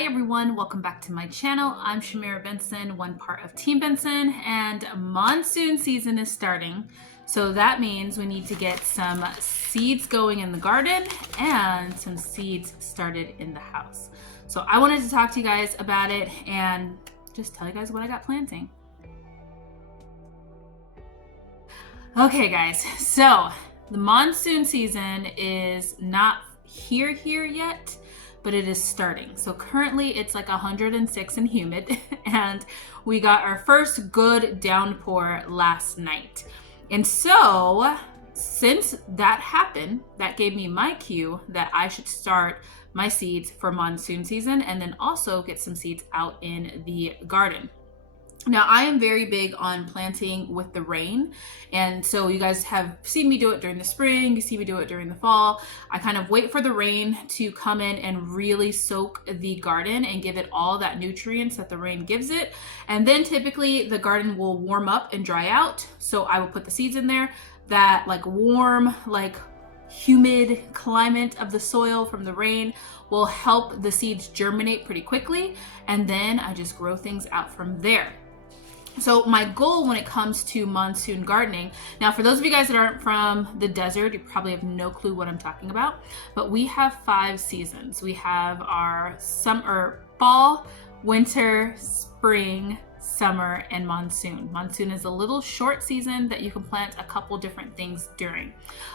Hi everyone, welcome back to my channel. I'm Shamira Benson, one part of Team Benson, and monsoon season is starting. So that means we need to get some seeds going in the garden and some seeds started in the house. So I wanted to talk to you guys about it and just tell you guys what I got planting. Okay guys, so the monsoon season is not here yet, but it is starting. So currently it's like 106 and humid and we got our first good downpour last night. And so since that happened, that gave me my cue that I should start my seeds for monsoon season and then also get some seeds out in the garden. Now, I am very big on planting with the rain, and so you guys have seen me do it during the spring, you see me do it during the fall. I kind of wait for the rain to come in and really soak the garden and give it all that nutrients that the rain gives it, and then typically the garden will warm up and dry out, so I will put the seeds in there. That like warm, like humid climate of the soil from the rain will help the seeds germinate pretty quickly, and then I just grow things out from there. So my goal when it comes to monsoon gardening, now for those of you guys that aren't from the desert, you probably have no clue what I'm talking about, but we have 5 seasons. We have our summer, fall, winter, spring, summer, and monsoon. Monsoon is a little short season that you can plant a couple different things during.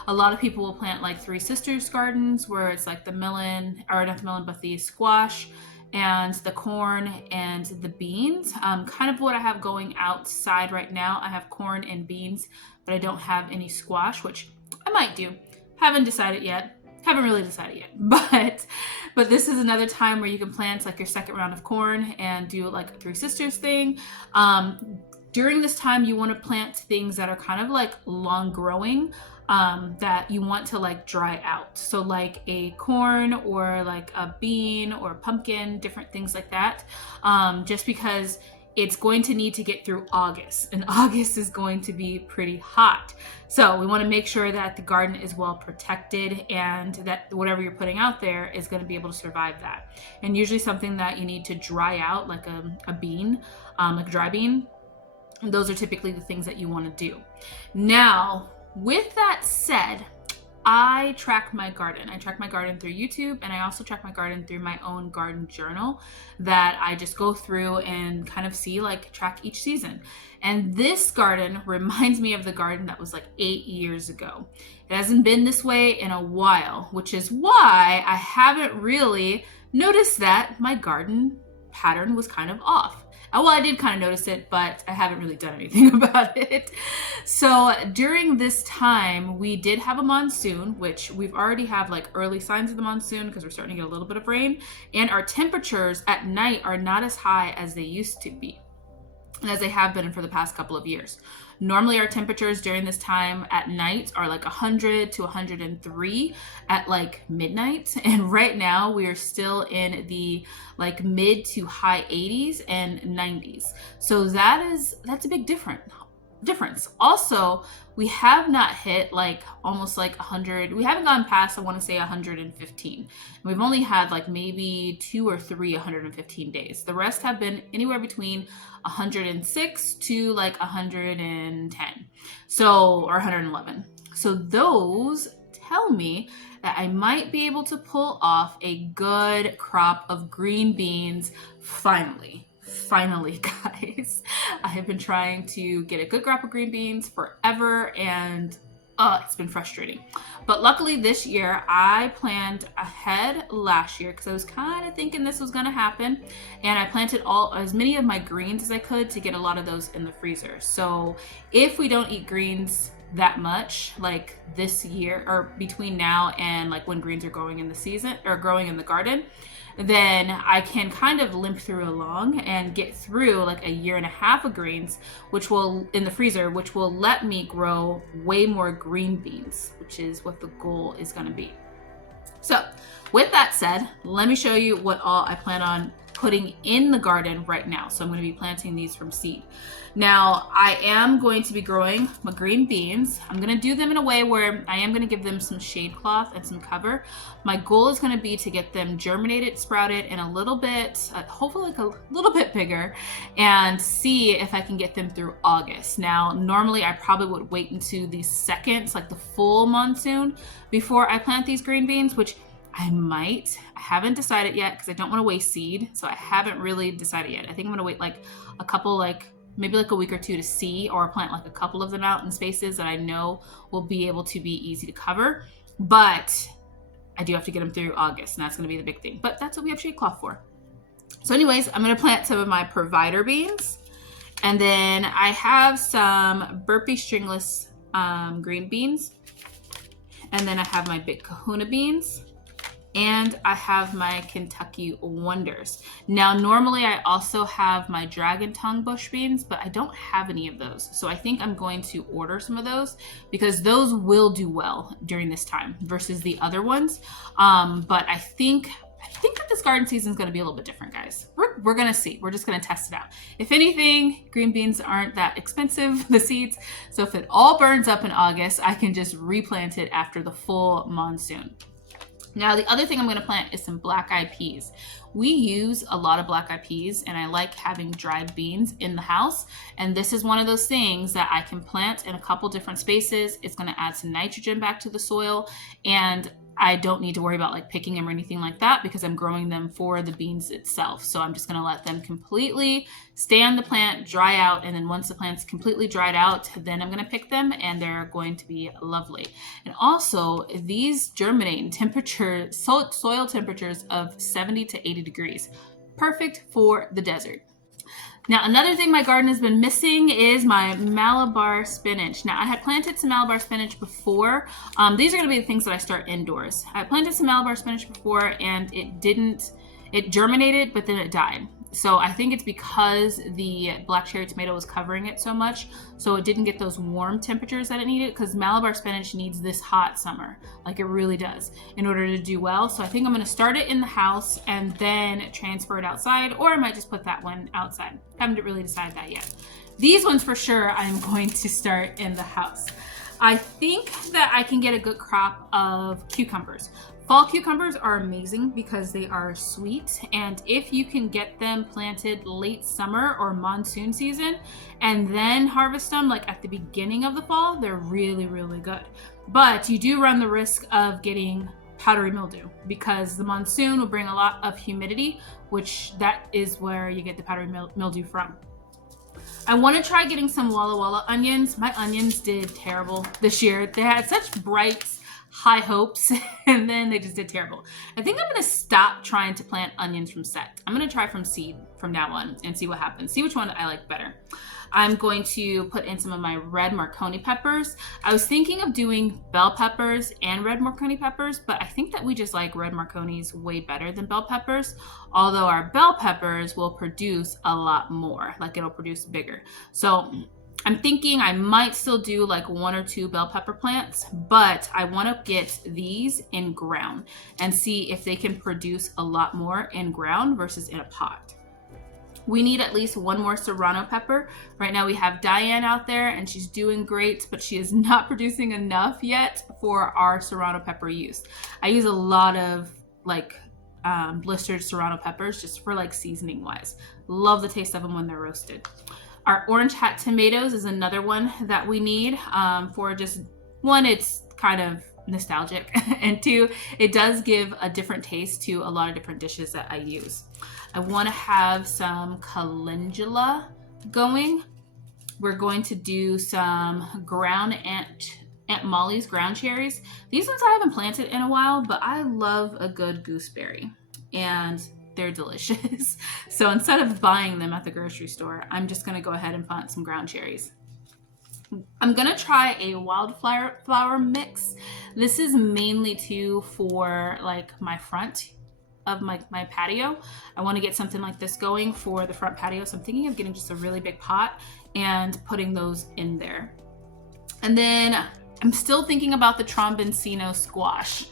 A lot of people will plant like Three Sisters gardens where it's like the melon, or not the melon, but the squash, and the corn and the beans. Kind of what I have going outside right now. I have corn and beans, but I don't have any squash, which I might do. Haven't decided yet. Haven't really decided yet. But this is another time where you can plant like your second round of corn and do like a Three Sisters thing. During this time, you want to plant things that are kind of like long growing, that you want to like dry out. So like a corn or like a bean or pumpkin, different things like that. Just because it's going to need to get through August, and August is going to be pretty hot. So we want to make sure that the garden is well protected and that whatever you're putting out there is going to be able to survive that. And usually something that you need to dry out, like a bean, like a dry bean, those are typically the things that you want to do. Now, with that said, I track my garden. I track my garden through YouTube, and I also track my garden through my own garden journal that I just go through and kind of see, like, track each season. And this garden reminds me of the garden that was like 8 years ago. It hasn't been this way in a while, which is why I haven't really noticed that my garden pattern was kind of off. Well, I did kind of notice it, but I haven't really done anything about it. So during this time, we did have a monsoon, which we've already have like early signs of the monsoon because we're starting to get a little bit of rain. And our temperatures at night are not as high as they used to be, and as they have been for the past couple of years. Normally our temperatures during this time at night are like 100 to 103 at like midnight. And right now we are still in the like mid to high 80s and 90s. So that's a big difference. Also, we have not hit like almost like 100. We haven't gone past, I want to say 115. And we've only had like maybe 2 or 3 115 days. The rest have been anywhere between 106 to like 110. So, or 111. So those tell me that I might be able to pull off a good crop of green beans finally, guys. I have been trying to get a good crop of green beans forever, and it's been frustrating. But luckily this year I planned ahead last year because I was kind of thinking this was going to happen, and I planted as many of my greens as I could to get a lot of those in the freezer. So if we don't eat greens that much like this year, or between now and like when greens are growing in the season or growing in the garden, then I can kind of limp through along and get through like a year and a half of greens, which will in the freezer, which will let me grow way more green beans, which is what the goal is going to be. So with that said, let me show you what all I plan on putting in the garden right now. So I'm going to be planting these from seed. Now I am going to be growing my green beans. I'm going to do them in a way where I am going to give them some shade cloth and some cover. My goal is going to be to get them germinated, sprouted, and a little bit, hopefully like a little bit bigger, and see if I can get them through August. Now, normally I probably would wait into the second, like the full monsoon, before I plant these green beans, which I might. I haven't decided yet because I don't want to waste seed. So I haven't really decided yet. I think I'm going to wait like a couple, maybe like a week or two to see, or plant like a couple of them out in spaces that I know will be able to be easy to cover. But I do have to get them through August, and that's going to be the big thing. But that's what we have shade cloth for. So anyways, I'm going to plant some of my provider beans. And then I have some burpee stringless green beans. And then I have my big kahuna beans. And I have my Kentucky Wonders. Now, normally I also have my dragon tongue bush beans, but I don't have any of those. So I think I'm going to order some of those because those will do well during this time versus the other ones. But I think that this garden season is going to be a little bit different, guys. We're going to see. We're just going to test it out. If anything, green beans aren't that expensive, the seeds. So if it all burns up in August, I can just replant it after the full monsoon. Now, the other thing I'm going to plant is some black-eyed peas. We use a lot of black-eyed peas, and I like having dried beans in the house. And this is one of those things that I can plant in a couple different spaces. It's going to add some nitrogen back to the soil, and I don't need to worry about like picking them or anything like that because I'm growing them for the beans itself. So I'm just going to let them completely stay on the plant, dry out, and then once the plant's completely dried out, then I'm going to pick them and they're going to be lovely. And also, these germinate in soil temperatures of 70 to 80 degrees. Perfect for the desert. Now, another thing my garden has been missing is my Malabar spinach. Now, I had planted some Malabar spinach before. These are going to be the things that I start indoors. I planted some Malabar spinach before and it germinated, but then it died. So I think it's because the black cherry tomato was covering it so much, so it didn't get those warm temperatures that it needed, because Malabar spinach needs this hot summer, like it really does, in order to do well. So I think I'm going to start it in the house and then transfer it outside, or I might just put that one outside. Haven't really decided that yet. These ones for sure I'm going to start in the house. I think that I can get a good crop of cucumbers. Fall cucumbers are amazing because they are sweet, and if you can get them planted late summer or monsoon season and then harvest them like at the beginning of the fall, they're really, really good. But you do run the risk of getting powdery mildew because the monsoon will bring a lot of humidity, which that is where you get the powdery mildew from. I want to try getting some Walla Walla onions. My onions did terrible this year. They had such bright, high hopes, and then they just did terrible. I think I'm going to stop trying to plant onions from set. I'm going to try from seed from now on and see what happens. See which one I like better. I'm going to put in some of my red Marconi peppers. I was thinking of doing bell peppers and red Marconi peppers, but I think that we just like red Marconis way better than bell peppers, although our bell peppers will produce a lot more, like it'll produce bigger. So I'm thinking I might still do like 1 or 2 bell pepper plants, but I want to get these in ground and see if they can produce a lot more in ground versus in a pot. We need at least 1 more serrano pepper. Right now we have Diane out there and she's doing great, but she is not producing enough yet for our serrano pepper use. I use a lot of like blistered serrano peppers just for like seasoning wise. Love the taste of them when they're roasted. Our orange hat tomatoes is another one that we need for just, 1, it's kind of nostalgic, and 2, it does give a different taste to a lot of different dishes that I use. I want to have some calendula going. We're going to do some ground Aunt Molly's ground cherries. These ones I haven't planted in a while, but I love a good gooseberry, and they're delicious. So instead of buying them at the grocery store, I'm just going to go ahead and plant some ground cherries. I'm going to try a wildflower mix. This is mainly too for like my front of my patio. I want to get something like this going for the front patio. So I'm thinking of getting just a really big pot and putting those in there. And then I'm still thinking about the tromboncino squash.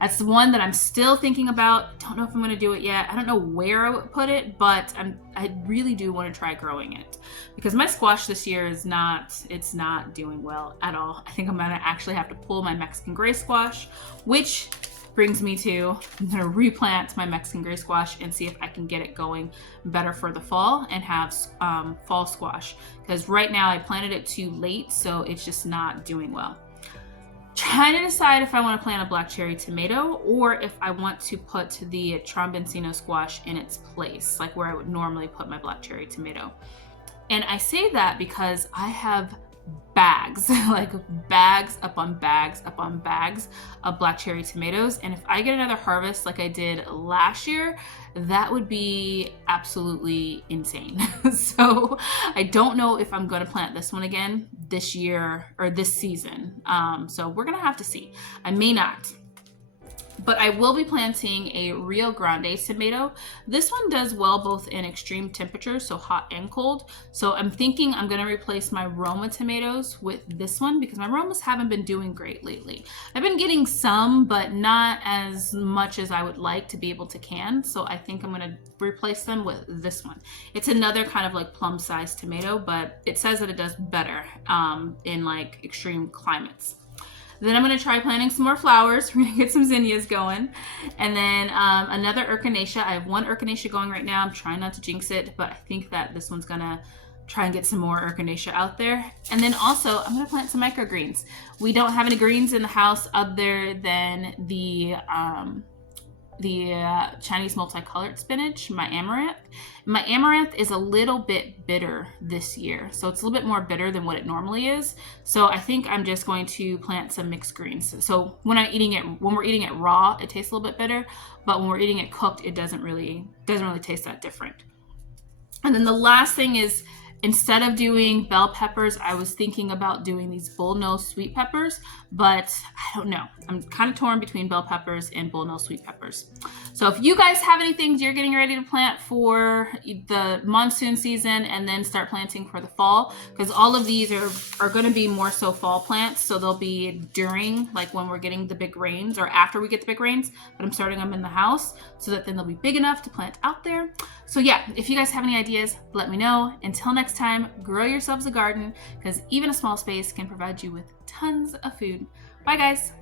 That's the one that I'm still thinking about. Don't know if I'm going to do it yet. I don't know where I would put it, but I really do want to try growing it because my squash this year is not doing well at all. I think I'm going to actually have to pull my Mexican gray squash, which brings me to, I'm going to replant my Mexican gray squash and see if I can get it going better for the fall and have fall squash, because right now I planted it too late, so it's just not doing well. Trying to decide if I want to plant a black cherry tomato or if I want to put the tromboncino squash in its place, like where I would normally put my black cherry tomato. And I say that because I have bags, like bags upon bags upon bags of black cherry tomatoes. And if I get another harvest like I did last year, that would be absolutely insane. So I don't know if I'm going to plant this one again this year or this season. So we're going to have to see. I may not. But I will be planting a Rio Grande tomato. This one does well both in extreme temperatures, so hot and cold. So I'm thinking I'm gonna replace my Roma tomatoes with this one because my Romas haven't been doing great lately. I've been getting some, but not as much as I would like to be able to can. So I think I'm gonna replace them with this one. It's another kind of like plum-sized tomato, but it says that it does better in like extreme climates. Then I'm going to try planting some more flowers. We're going to get some zinnias going. And then another echinacea. I have one echinacea going right now. I'm trying not to jinx it, but I think that this one's going to try and get some more echinacea out there. And then also I'm going to plant some microgreens. We don't have any greens in the house other than the Chinese multicolored spinach, my amaranth. My amaranth is a little bit bitter this year, so it's a little bit more bitter than what it normally is. So I think I'm just going to plant some mixed greens. So when we're eating it raw, it tastes a little bit bitter, but when we're eating it cooked, it doesn't really taste that different. And then the last thing is, instead of doing bell peppers, I was thinking about doing these bullnose sweet peppers, but I don't know. I'm kind of torn between bell peppers and bullnose sweet peppers. So if you guys have any things you're getting ready to plant for the monsoon season and then start planting for the fall, because all of these are going to be more so fall plants. So they'll be during, like when we're getting the big rains or after we get the big rains, but I'm starting them in the house so that then they'll be big enough to plant out there. So yeah, if you guys have any ideas, let me know. Until next time, grow yourselves a garden because even a small space can provide you with tons of food. Bye guys.